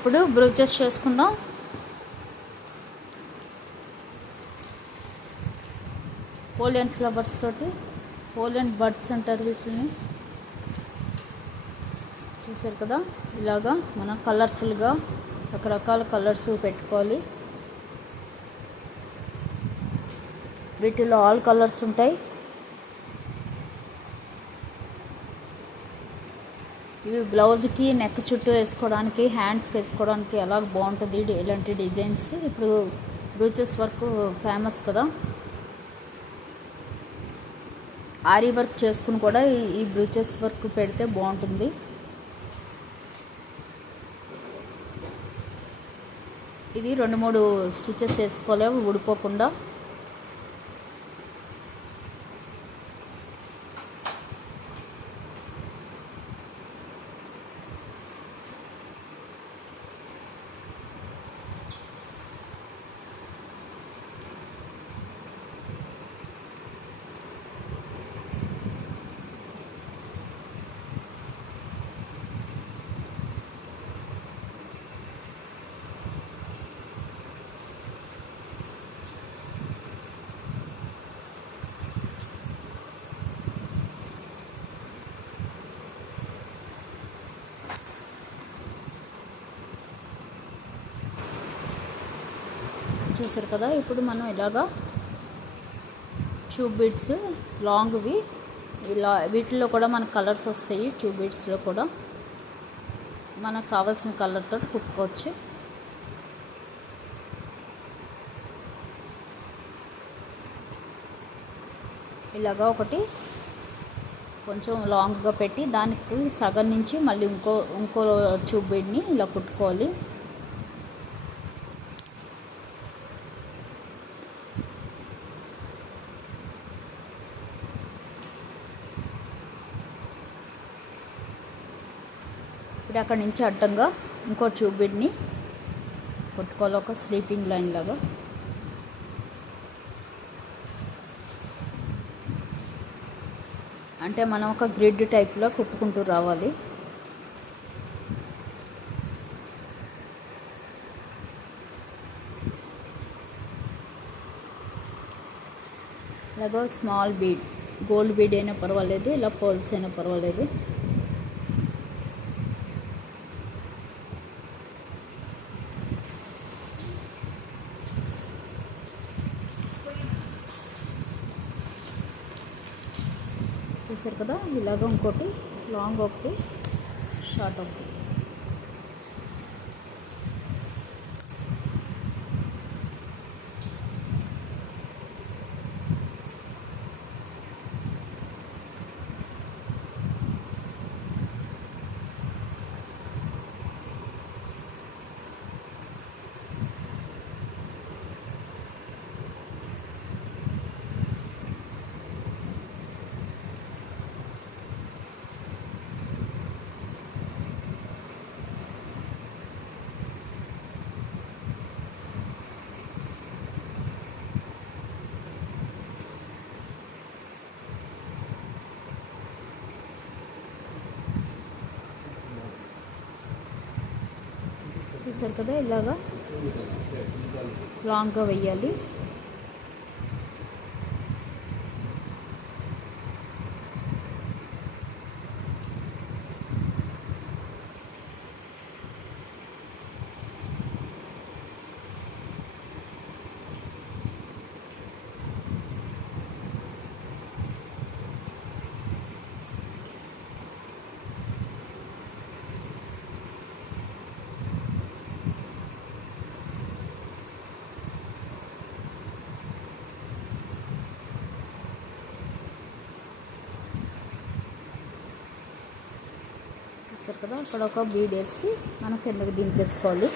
ఇప్పుడు బ్రూచెస్ చేసుకుందాం. పోలియన్ ఫ్లవర్స్ తోటి, పోలియన్ బర్డ్స్ అంటారు వీటిని. చూసారు కదా, ఇలాగా మనం కలర్ఫుల్గా రకరకాల కలర్స్ పెట్టుకోవాలి. వీటిలో ఆల్ కలర్స్ ఉంటాయి. ఇవి బ్లౌజ్కి, నెక్ చుట్టూ వేసుకోవడానికి, హ్యాండ్స్కి వేసుకోవడానికి అలా బాగుంటుంది ఇలాంటి డిజైన్స్. ఇప్పుడు బ్రూచెస్ వర్క్ ఫేమస్ కదా, ఆరీ వర్క్ చేసుకుని కూడా ఈ బ్రూచెస్ వర్క్ పెడితే బాగుంటుంది. ఇది 2-3 స్టిచెస్ వేసుకోవాలి ఊడిపోకుండా. చూసారు కదా, ఇప్పుడు మనం ఇలాగా ట్యూబ్ బీడ్స్ లాంగ్వి ఇలా వీటిల్లో కూడా మనకు కలర్స్ వస్తాయి. ట్యూబ్ బీడ్స్లో కూడా మనకు కావాల్సిన కలర్తో కుట్టుకోవచ్చు. ఇలాగా ఒకటి కొంచెం లాంగ్గా పెట్టి దానికి సగం నుంచి మళ్ళీ ఇంకో ట్యూబ్ బీడ్ని ఇలా కుట్టుకోవాలి. ఇప్పుడు అక్కడి నుంచి అడ్డంగా ఇంకో ట్యూబ్ బీడ్ని కుట్టుకోవాలి, ఒక స్లీపింగ్ లైన్ లాగా. అంటే మనం ఒక గ్రిడ్ టైప్లో కుట్టుకుంటూ రావాలి. అలాగే స్మాల్ బీడ్, గోల్డ్ బీడ్ అయినా పర్వాలేదు, ఇలా పర్ల్స్ అయినా పర్వాలేదు. చూసారు కదా, ఇలాగ ఇంకోటి లాంగ్, ఒకటి షార్ట్, ఒకటి. చూసారు కదా, ఇలాగా లాంగ్గా వేయాలి. చూసారు కదా, అక్కడ ఒక బీడ్ వేసి మనం కిందకి దించేసుకోవాలి.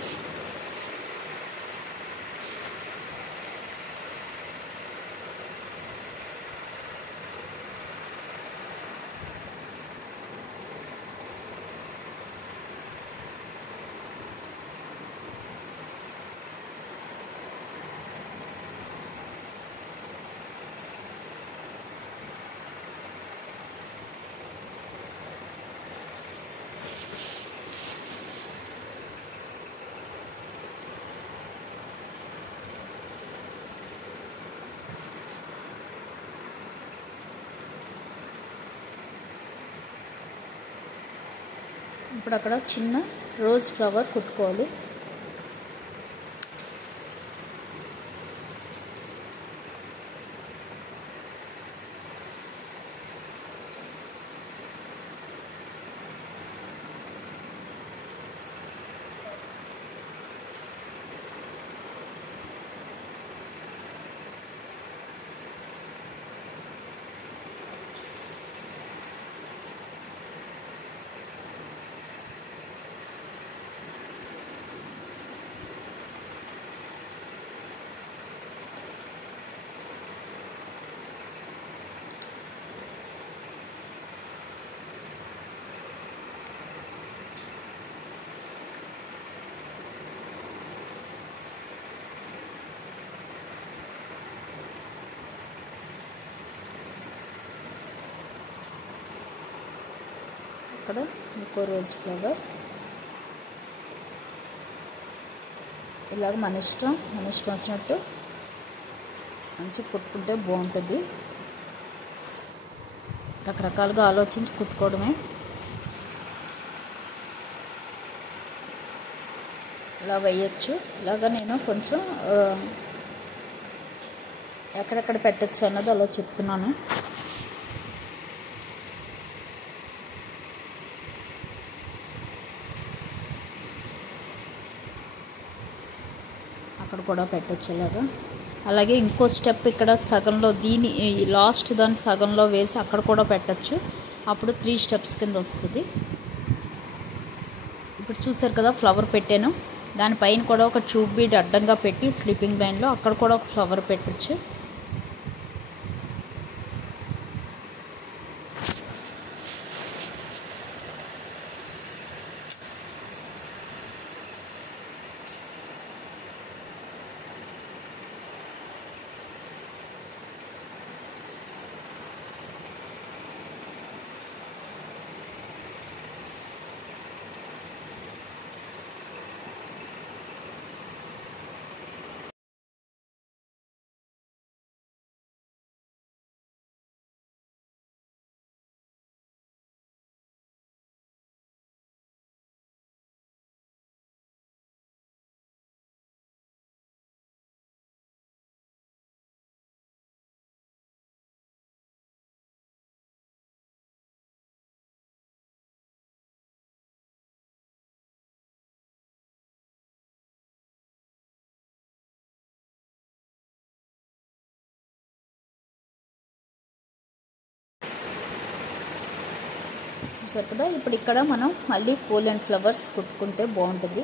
అక్కడక్కడ చిన్న రోజ్ ఫ్లవర్ కుట్టుకోవాలి. ఇక్కడ ఇంకో రోజ్ ఫ్లవర్. ఇలాగ మన ఇష్టం వచ్చినట్టు మంచిగా కుట్టుకుంటే బాగుంటుంది. రకరకాలుగా ఆలోచించి కుట్టుకోవడమే. ఇలా వేయచ్చు. ఇలాగ నేను కొంచెం ఎక్కడెక్కడ పెట్టచ్చు అన్నది అలా చెప్తున్నాను. అక్కడ కూడా పెట్టచ్చు ఇలాగా. అలాగే ఇంకో స్టెప్ ఇక్కడ సగంలో దీని లాస్ట్ దాన్ని సగంలో వేసి అక్కడ కూడా పెట్టచ్చు. అప్పుడు 3 స్టెప్స్ కింద వస్తుంది. ఇప్పుడు చూసారు కదా ఫ్లవర్ పెట్టాను. దానిపైన కూడా ఒక ట్యూబ్ బీడ్ అడ్డంగా పెట్టి స్లీపింగ్ లైన్లో అక్కడ కూడా ఒక ఫ్లవర్ పెట్టచ్చు. చూసారు కదా. ఇప్పుడు ఇక్కడ మనం మళ్ళీ పూల్ అండ్ ఫ్లవర్స్ కుట్టుకుంటే బాగుంటుంది.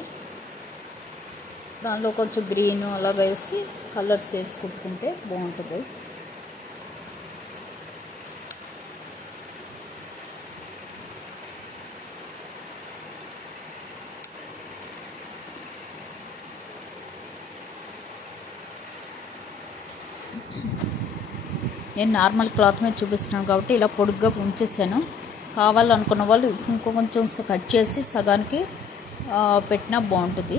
దానిలో కొంచెం గ్రీన్ అలాగ వేసి కలర్స్ వేసి కుట్టుకుంటే బాగుంటుంది. నేను నార్మల్ క్లాత్ మీద చూపిస్తున్నాను కాబట్టి ఇలా పొడుగ్గా ఉంచేసాను. కావాలనుకున్న వాళ్ళు ఇంకో కొంచెం కట్ చేసి సగానికి పెట్టినా బాగుంటుంది.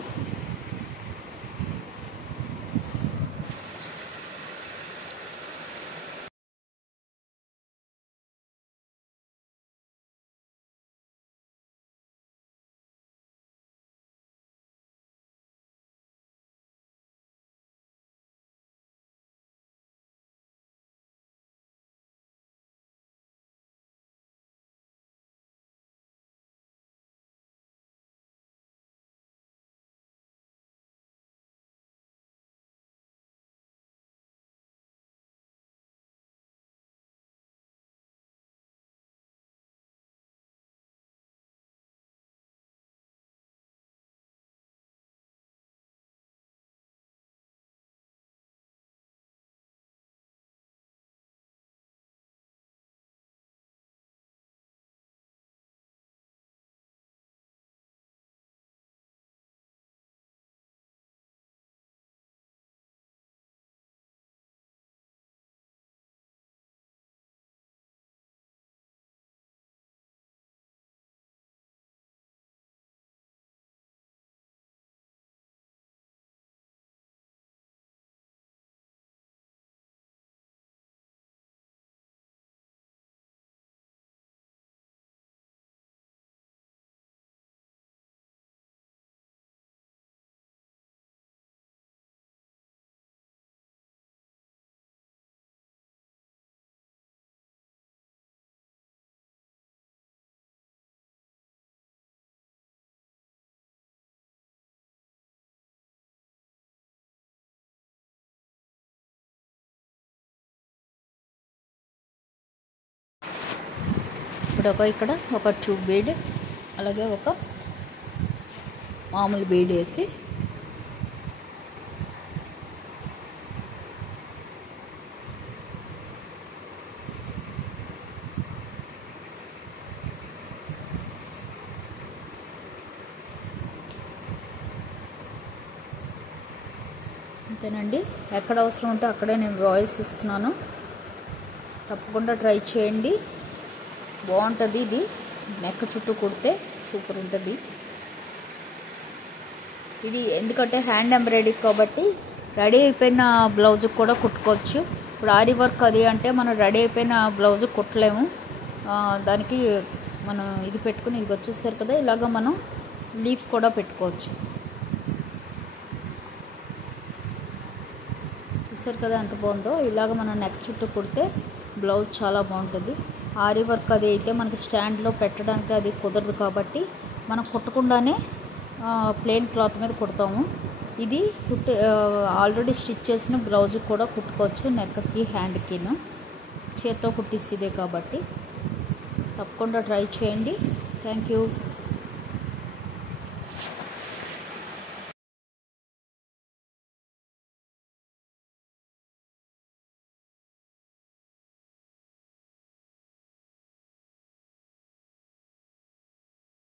ఇప్పుడు ఇక్కడ ఒక 2 బీడ్ అలాగే ఒక మామూలు బీడ్ వేసి అంతేనండి. ఎక్కడ అవసరం ఉంటే అక్కడే నేను వాయిస్ ఇస్తున్నాను, తప్పకుండా ట్రై చేయండి. బాగుంటుంది. ఇది నెక్ చుట్టూ కుడితే సూపర్ ఉంటుంది. ఇది ఎందుకంటే హ్యాండ్ ఎంబ్రాయిడరీ కాబట్టి రెడీ అయిపోయిన బ్లౌజ్ కూడా కుట్టుకోవచ్చు. ఇప్పుడు ఆరి వర్క్ అది అంటే మనం రెడీ అయిపోయిన బ్లౌజ్ కుట్టలేము. దానికి మనం ఇది పెట్టుకుని ఇది వచ్చేసారు కదా, ఇలాగ మనం లీఫ్ కూడా పెట్టుకోవచ్చు. చూసారు కదా ఎంత బాగుందో. ఇలాగ మనం నెక్ చుట్టూ కుడితే బ్లౌజ్ చాలా బాగుంటుంది. ఆరి వర్క్ అది అయితే మనకి స్టాండ్లో పెట్టడానికి అది కుదరదు కాబట్టి మనం కుట్టకుండానే ప్లెయిన్ క్లాత్ మీద కుడతాము. ఇది ఆల్రెడీ స్టిచ్ చేసిన బ్లౌజ్ కూడా కుట్టుకోవచ్చు. నెక్కి హ్యాండ్కిను చేత్తో కుట్టిస్తే కాబట్టి తప్పకుండా ట్రై చేయండి. Thank you.